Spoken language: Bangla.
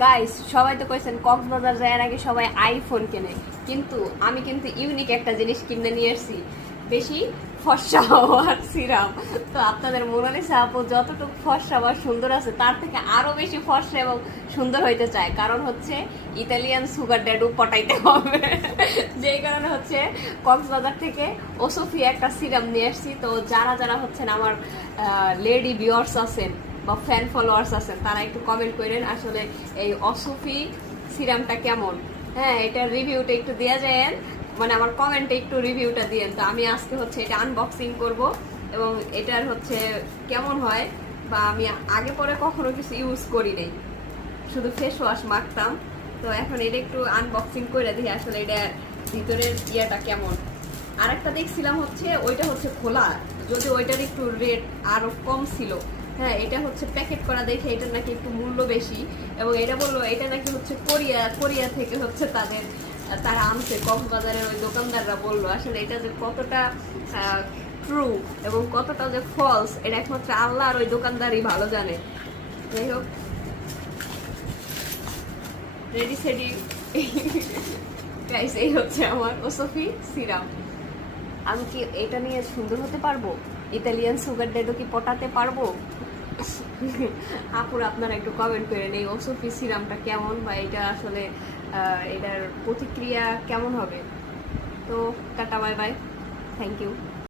গাইস, সবাই তো কইছেন কক্সবাজার যায় নাকি সবাই আইফোন কেনে, কিন্তু আমি কিন্তু ইউনিক একটা জিনিস কিনে নিয়ে আসছি, বেশি ফর্সা হওয়ার সিরাম। তো আপনাদের মোনালিসা আপু যতটুকু ফর্সা বা সুন্দর আছে তার থেকে আরো বেশি ফর্সা এবং সুন্দর হইতে চায়, কারণ হচ্ছে ইতালিয়ান সুগার ড্যাডু পটাইতে হবে। যেই কারণে হচ্ছে কক্সবাজার থেকে ওসফি একটা সিরাম নিয়ে আসছি। তো যারা যারা হচ্ছেন আমার লেডি ভিউয়ার্স আছেন বা ফ্যান ফলোয়ার্স আছেন তারা একটু কমেন্ট করেন আসলে এই অসুফি সিরামটা কেমন। হ্যাঁ, এটার রিভিউটা একটু দেওয়া যায়, মানে আমার কমেন্টে একটু রিভিউটা দিয়েন। তো আমি আজকে হচ্ছে এটা আনবক্সিং করব এবং এটার হচ্ছে কেমন হয়, বা আমি আগে পরে কখনো কিছু ইউজ করি নাই, শুধু ফেস ওয়াশ মাখতাম। তো এখন এটা একটু আনবক্সিং করে দিই আসলে এটা ভিতরের ইয়েটা কেমন। আর একটা দেখছিলাম হচ্ছে ওইটা হচ্ছে খোলা, যদি ওইটার একটু রেট আরো কম ছিল। হ্যাঁ, এটা হচ্ছে প্যাকেট করা দেখে এটা নাকি একটু মূল্য বেশি, এবং এটা বললো এটা নাকি হচ্ছে কোরিয়া থেকে হচ্ছে তারা আনছে, কক্সবাজারের ওই দোকানদাররা বললো। আসলে এটা যে কতটা ট্রু এবং কতটা যে ফলস এটা একমাত্র আল্লাহ আর ওই দোকানদারই ভালো জানে। যাই হোক, রেডি সেডি গাইস, এই হচ্ছে আমার ওসফি সিরাম। আমি কি এটা নিয়ে সুন্দর হতে পারবো? ইতালিয়ান সুগার ড্যাডও কি পটাতে পারবো? আপুরা আপনারা একটু কমেন্ট করেন এই ওসফি সিরামটা কেমন, বা এটা আসলে এটার প্রতিক্রিয়া কেমন হবে। তো tata, bye bye, thank you.